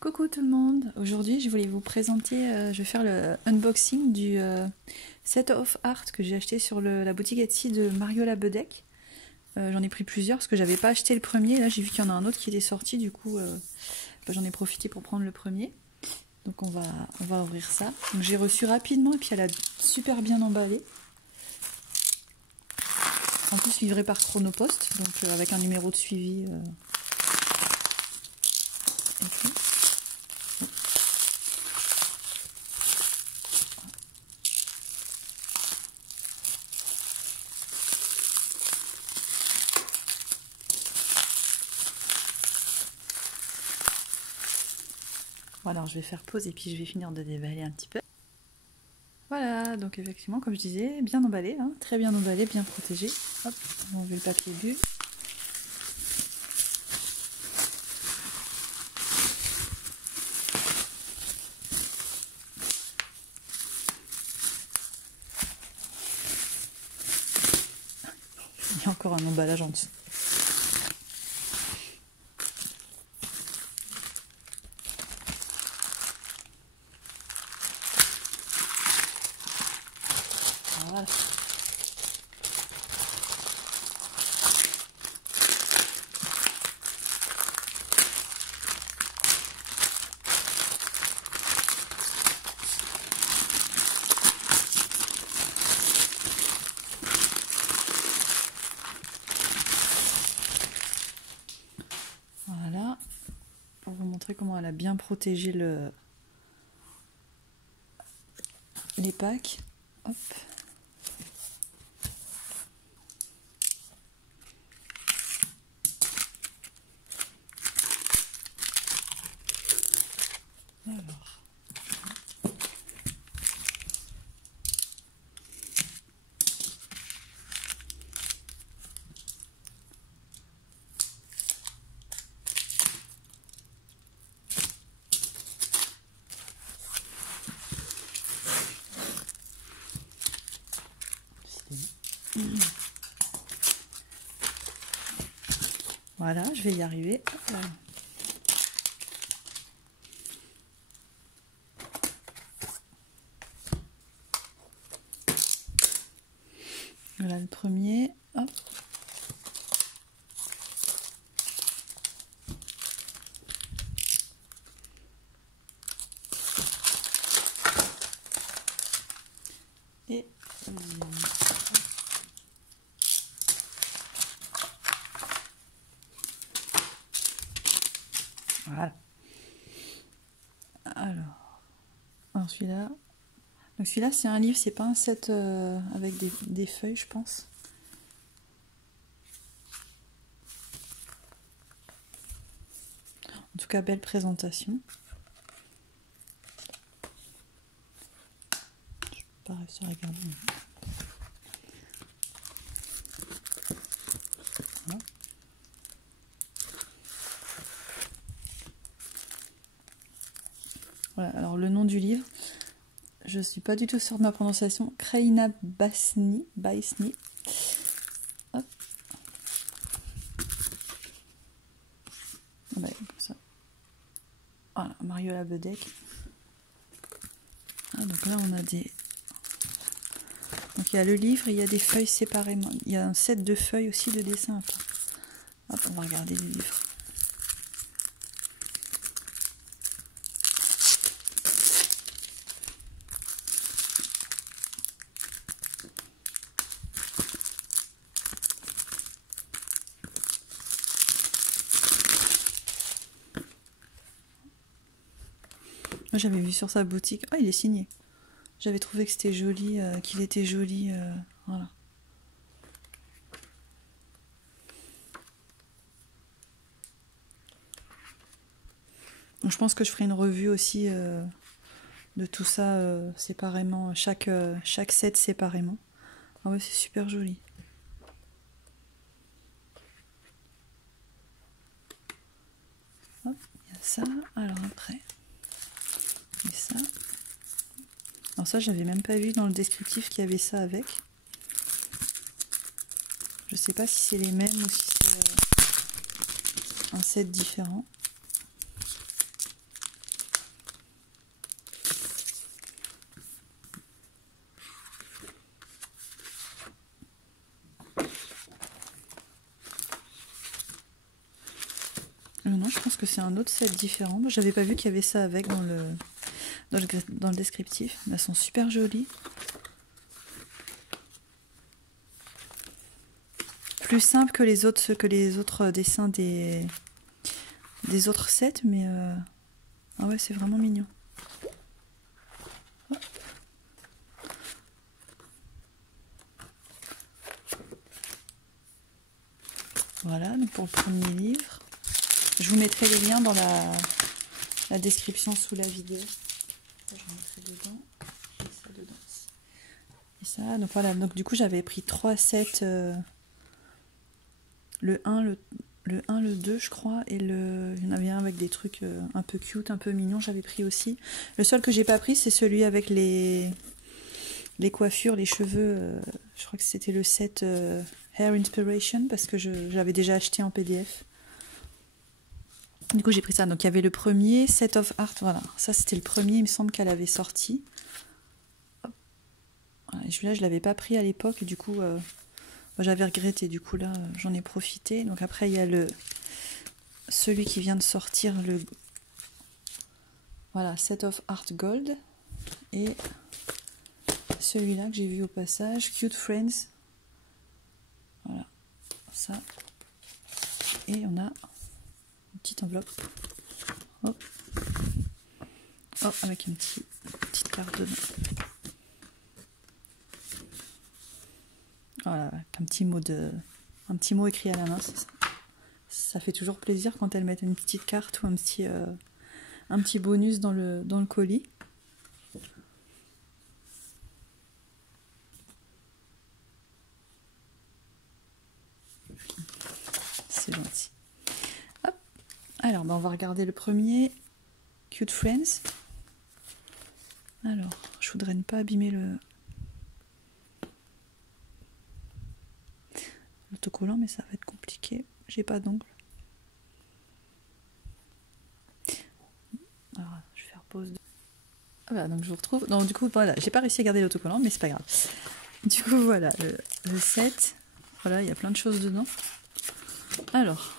Coucou tout le monde, aujourd'hui je voulais vous présenter, je vais faire le unboxing du set of art que j'ai acheté sur la boutique Etsy de Mariola Bedeck. J'en ai pris plusieurs parce que j'avais pas acheté le premier, là j'ai vu qu'il y en a un autre qui était sorti, du coup j'en ai profité pour prendre le premier. Donc on va ouvrir ça. Donc j'ai reçu rapidement et puis elle a super bien emballé. En plus livré par Chronopost, donc avec un numéro de suivi. Et puis, voilà, alors je vais faire pause et puis je vais finir de déballer un petit peu. Voilà, donc effectivement, comme je disais, bien emballé, hein, très bien emballé, bien protégé. Hop, on va enlever le papier bu. Il y a encore un emballage en dessous. Voilà. Voilà, pour vous montrer comment elle a bien protégé les packs. Hop. Alors. Voilà, je vais y arriver. Voilà le premier. Hop. Et voilà. Alors celui-là. Donc celui-là c'est un livre, c'est pas un set avec des feuilles, je pense. En tout cas, belle présentation. Je vais pas réussir à regarder. Voilà. Voilà, alors le nom du livre, je suis pas du tout sûre de ma prononciation. Kraïna Baisni. Hop. Ah bah, comme ça. Voilà, Mariola Bedeck. Ah, donc là on a des... Donc il y a le livre et il y a des feuilles séparément. Il y a un set de feuilles aussi de dessin à part. Hop, on va regarder le livre. Moi j'avais vu sur sa boutique. Ah, il est signé. J'avais trouvé que c'était joli, qu'il était joli. Voilà. Donc je pense que je ferai une revue aussi de tout ça séparément, chaque set séparément. Ah ouais, c'est super joli. Hop, il y a ça. Alors après, et ça. Alors ça, j'avais même pas vu dans le descriptif qu'il y avait ça avec. Je sais pas si c'est les mêmes ou si c'est un set différent. Non, je pense que c'est un autre set différent. Moi, j'avais pas vu qu'il y avait ça avec dans le descriptif. Elles sont super jolies. Plus simple que les autres dessins des autres sets, mais ah ouais, c'est vraiment mignon. Voilà, donc pour le premier livre. Je vous mettrai les liens dans la description sous la vidéo. Ça, je mettrai dedans. Et ça dedans. Et ça, donc voilà. Donc du coup, j'avais pris 3 sets. Le 1, le 2, je crois. Et il y en avait un avec des trucs un peu cute, un peu mignons. J'avais pris aussi. Le seul que j'ai pas pris, c'est celui avec les coiffures, les cheveux. Je crois que c'était le set Hair Inspiration, parce que j'avais déjà acheté en PDF. Du coup, j'ai pris ça. Donc, il y avait le premier, Set of Art. Voilà, ça, c'était le premier, il me semble qu'elle avait sorti. Voilà, celui-là, je ne l'avais pas pris à l'époque. Du coup, j'avais regretté. Du coup, là, j'en ai profité. Donc, après, il y a celui qui vient de sortir, voilà, Set of Art Gold. Et celui-là que j'ai vu au passage, Cute Friends. Voilà, ça. Et on a une petite enveloppe. Hop. Oh, avec une petite carte dedans. Voilà, un petit mot écrit à la main. Ça fait toujours plaisir quand elles mettent une petite carte ou un petit bonus dans le colis. C'est gentil. Hop. Alors, on va regarder le premier, Cute Friends. Alors, je voudrais ne pas abîmer l'autocollant, mais ça va être compliqué. J'ai pas d'ongle. Alors, je vais faire pause. Voilà, donc je vous retrouve. Donc, du coup, voilà, j'ai pas réussi à garder l'autocollant, mais c'est pas grave. Du coup, voilà, le set. Voilà, il y a plein de choses dedans. Alors,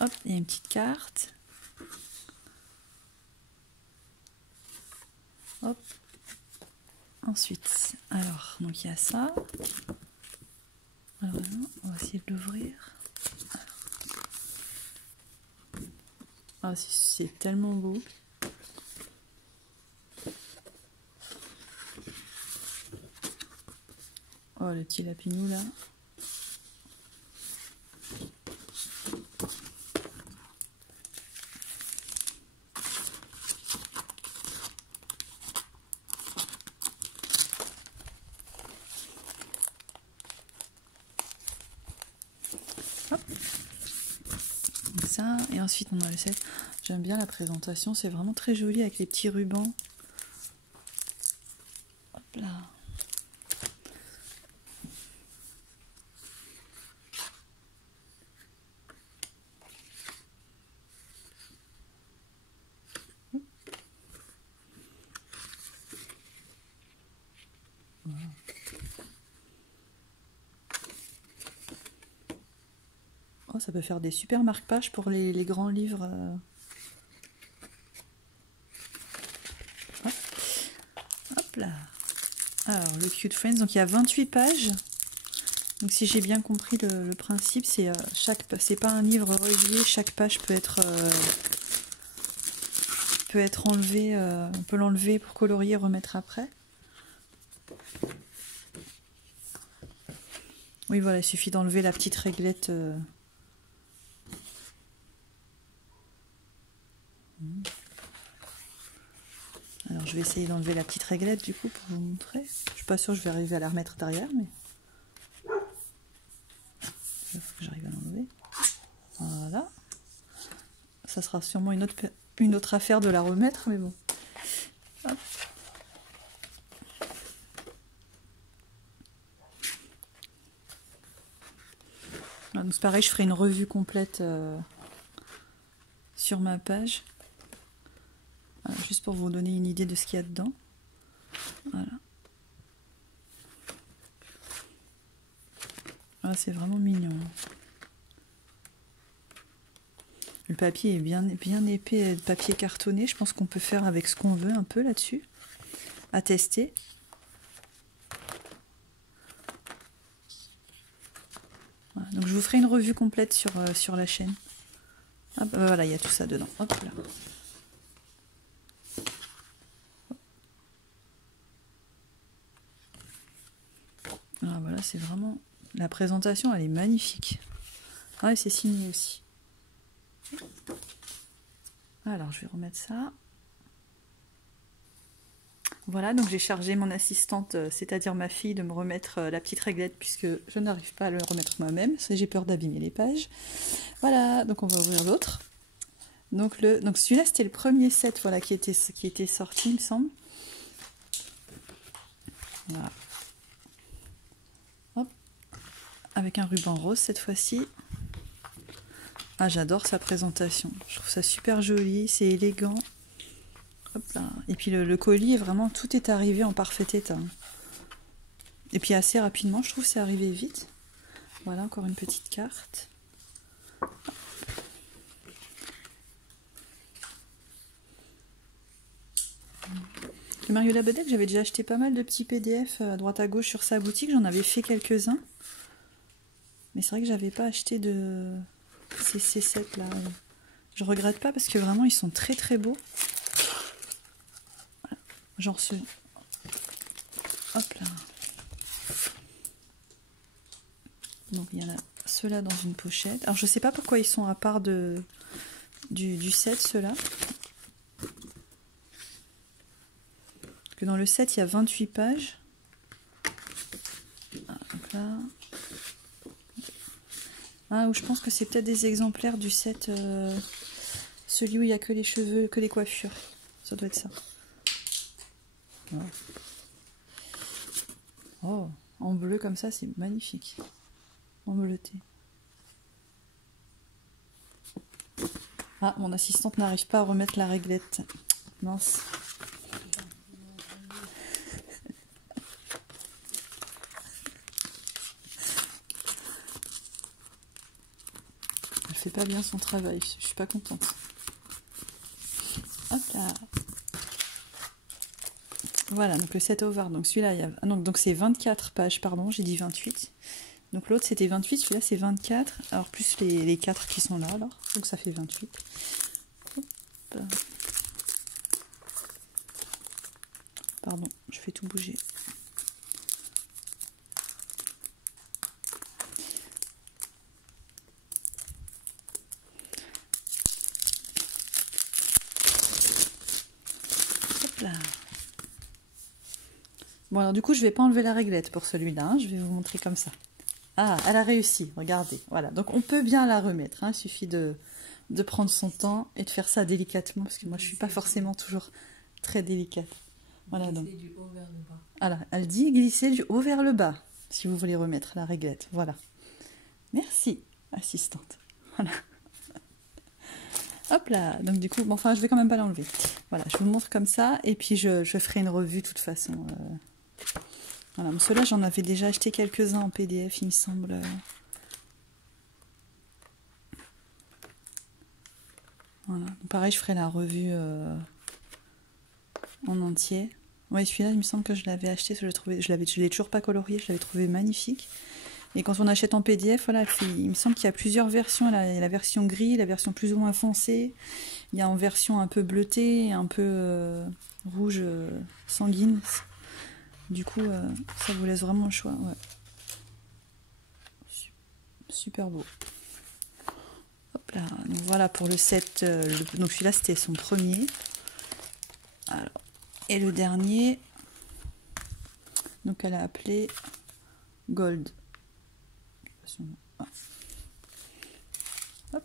hop, il y a une petite carte. Hop. Ensuite, alors, donc il y a ça. Alors, voilà, on va essayer de l'ouvrir. Ah, c'est tellement beau. Oh, le petit lapinou là. Hop. Donc ça, et ensuite on a le set. J'aime bien la présentation, c'est vraiment très joli avec les petits rubans. Hop là. Voilà. Oh, ça peut faire des super marque-pages pour les grands livres. Hop. Hop là. Alors, le Cute Friends, donc il y a 28 pages. Donc si j'ai bien compris le principe, c'est pas un livre relié, chaque page peut être enlevée, on peut l'enlever pour colorier et remettre après. Oui, voilà, il suffit d'enlever la petite réglette. Alors je vais essayer d'enlever la petite réglette du coup pour vous montrer. Je suis pas sûre que je vais arriver à la remettre derrière, mais il faut que j'arrive à l'enlever. Voilà. Ça sera sûrement une autre affaire de la remettre, mais bon. Hop. Voilà, donc c'est pareil, je ferai une revue complète sur ma page. Voilà, juste pour vous donner une idée de ce qu'il y a dedans. Voilà. Ah, c'est vraiment mignon. Le papier est bien épais, de papier cartonné. Je pense qu'on peut faire avec ce qu'on veut un peu là-dessus. À tester. Voilà, donc je vous ferai une revue complète sur la chaîne. Hop, voilà, il y a tout ça dedans. Hop là. Ah, voilà, c'est vraiment... La présentation, elle est magnifique. Ah, et c'est signé aussi. Alors, je vais remettre ça. Voilà, donc j'ai chargé mon assistante, c'est-à-dire ma fille, de me remettre la petite réglette, puisque je n'arrive pas à le remettre moi-même, j'ai peur d'abîmer les pages. Voilà, donc on va ouvrir l'autre. Donc celui-là, c'était le premier set, voilà, qui était sorti, il me semble. Voilà. Hop. Avec un ruban rose cette fois-ci. Ah, j'adore sa présentation. Je trouve ça super joli, c'est élégant. Hop là. Et puis le colis est vraiment, tout est arrivé en parfait état. Et puis assez rapidement, je trouve que c'est arrivé vite. Voilà, encore une petite carte. Le Mariola Bedeck, j'avais déjà acheté pas mal de petits PDF à droite à gauche sur sa boutique. J'en avais fait quelques-uns. Mais c'est vrai que j'avais pas acheté de ces sets là. Je regrette pas parce que vraiment ils sont très très beaux. Voilà. Genre ce... Hop là. Donc il y en a ceux-là dans une pochette. Alors je sais pas pourquoi ils sont à part du set, ceux-là. Parce que dans le set il y a 28 pages. Ah, donc là... Ah, ou je pense que c'est peut-être des exemplaires du set, celui où il n'y a que les cheveux, que les coiffures. Ça doit être ça. Ouais. Oh, en bleu comme ça, c'est magnifique. En bleuté. Ah, mon assistante n'arrive pas à remettre la réglette. Mince. Elle fait pas bien son travail, je suis pas contente. Hop là. Voilà, donc le 7 over, donc celui-là, il y a... ah non, donc c'est 24 pages, pardon, j'ai dit 28. Donc l'autre c'était 28, celui-là c'est 24, alors plus les 4 qui sont là, alors, donc ça fait 28. Hop. Pardon, je fais tout bouger. Hop là. Bon alors du coup je vais pas enlever la réglette pour celui-là, hein, je vais vous montrer comme ça. Ah, elle a réussi, regardez. Voilà, donc on peut bien la remettre, hein, il suffit de prendre son temps et de faire ça délicatement, parce que moi je suis pas forcément toujours très délicate. Voilà, donc. Du haut vers le bas. Voilà, elle dit glisser du haut vers le bas, si vous voulez remettre la réglette. Voilà. Merci, assistante. Voilà. Hop là, donc du coup, bon, enfin je vais quand même pas l'enlever. Voilà, je vous montre comme ça, et puis je ferai une revue de toute façon. Voilà, ceux-là j'en avais déjà acheté quelques-uns en PDF, il me semble. Voilà, donc pareil, je ferai la revue en entier. Ouais, celui-là, il me semble que je l'avais acheté, je l'ai toujours pas colorié, je l'avais trouvé magnifique. Et quand on achète en PDF, voilà, il me semble qu'il y a plusieurs versions. Il y a la version gris, la version plus ou moins foncée. Il y a en version un peu bleutée, un peu rouge sanguine. Du coup, ça vous laisse vraiment le choix. Ouais. Super beau. Hop là. Donc voilà pour le set. Donc celui-là, c'était son premier. Alors, et le dernier, donc elle a appelé Gold. Ah. Hop.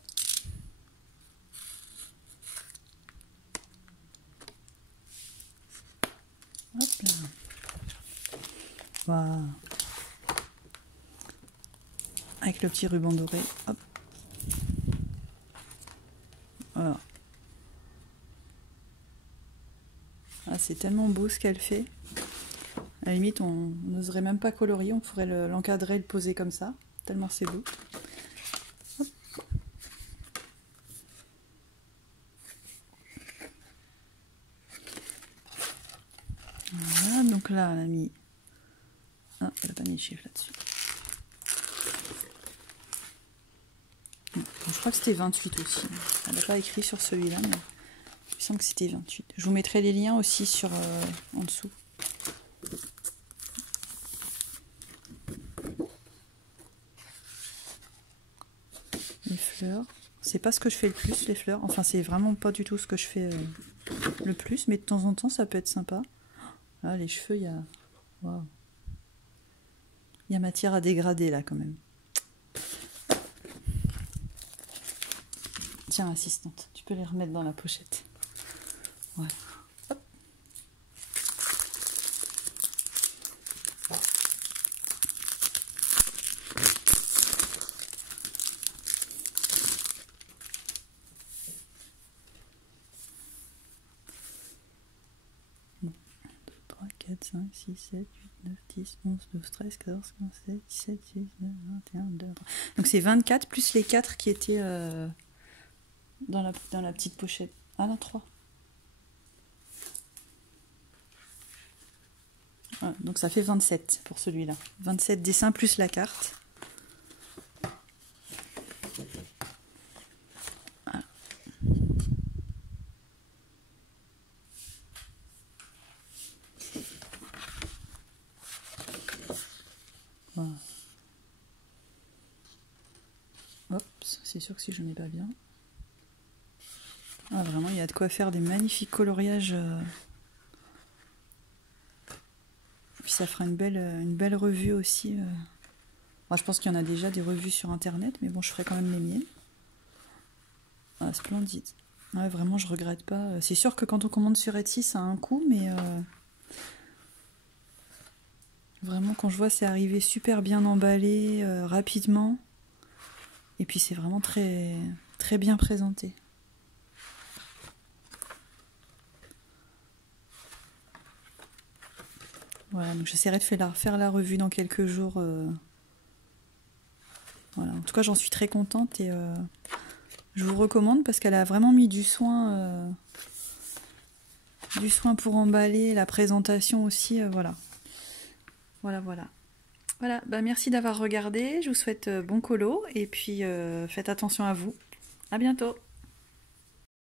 Hop là. Voilà. Avec le petit ruban doré. Hop. Voilà. Ah, c'est tellement beau ce qu'elle fait. À la limite, on n'oserait même pas colorier, on pourrait l'encadrer et le poser comme ça. Tellement c'est beau. Hop. Donc là, elle a mis... Ah, elle n'a pas mis de chiffre là-dessus. Je crois que c'était 28 aussi. Elle n'a pas écrit sur celui-là, mais il me semble que c'était 28. Je vous mettrai les liens aussi sur en dessous. Les fleurs. C'est pas ce que je fais le plus, les fleurs. Enfin, c'est vraiment pas du tout ce que je fais le plus, mais de temps en temps, ça peut être sympa. Ah, les cheveux, il y a... Waouh. Il y a matière à dégrader, là, quand même. Tiens, assistante, tu peux les remettre dans la pochette. Voilà. Hop. Bon. 1, 2, 3, 4, 5, 6, 7, 8, 9, 10, 11, 12, 13, 14, 15, 16, 17, 18, 19, 21, 22, 23. Donc c'est 24 plus les 4 qui étaient dans la petite pochette. Ah non, 3. Voilà, donc ça fait 27 pour celui-là. 27 dessins plus la carte. Voilà. Voilà. Hop, c'est sûr que si je ne mets pas bien. Ah, vraiment, il y a de quoi faire des magnifiques coloriages. Puis ça fera une belle revue aussi. Moi, je pense qu'il y en a déjà des revues sur internet, mais bon, je ferai quand même les miennes. Ah, splendide. Ouais, vraiment, je regrette pas. C'est sûr que quand on commande sur Etsy, ça a un coût, mais vraiment, quand je vois c'est arrivé super bien emballé, rapidement, et puis c'est vraiment très, très bien présenté. Voilà, donc j'essaierai de faire la revue dans quelques jours. Voilà, en tout cas, j'en suis très contente et je vous recommande parce qu'elle a vraiment mis du soin pour emballer, la présentation aussi, voilà. Voilà, bah merci d'avoir regardé, je vous souhaite bon colo et puis faites attention à vous. À bientôt.